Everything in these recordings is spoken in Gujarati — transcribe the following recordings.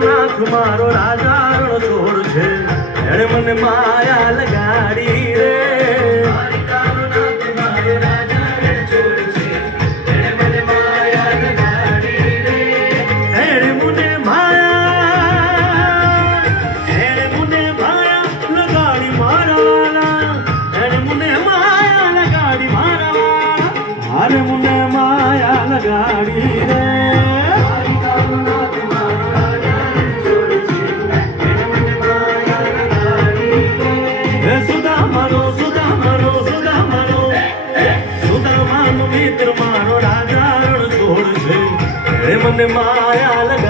નાથ મારો રાજા રણછોડ સુદામણો સુદામણો સુદામાનો મિત્ર મારો રાજા રણછોડ છે. મને માયા લગા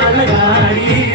அழகாடி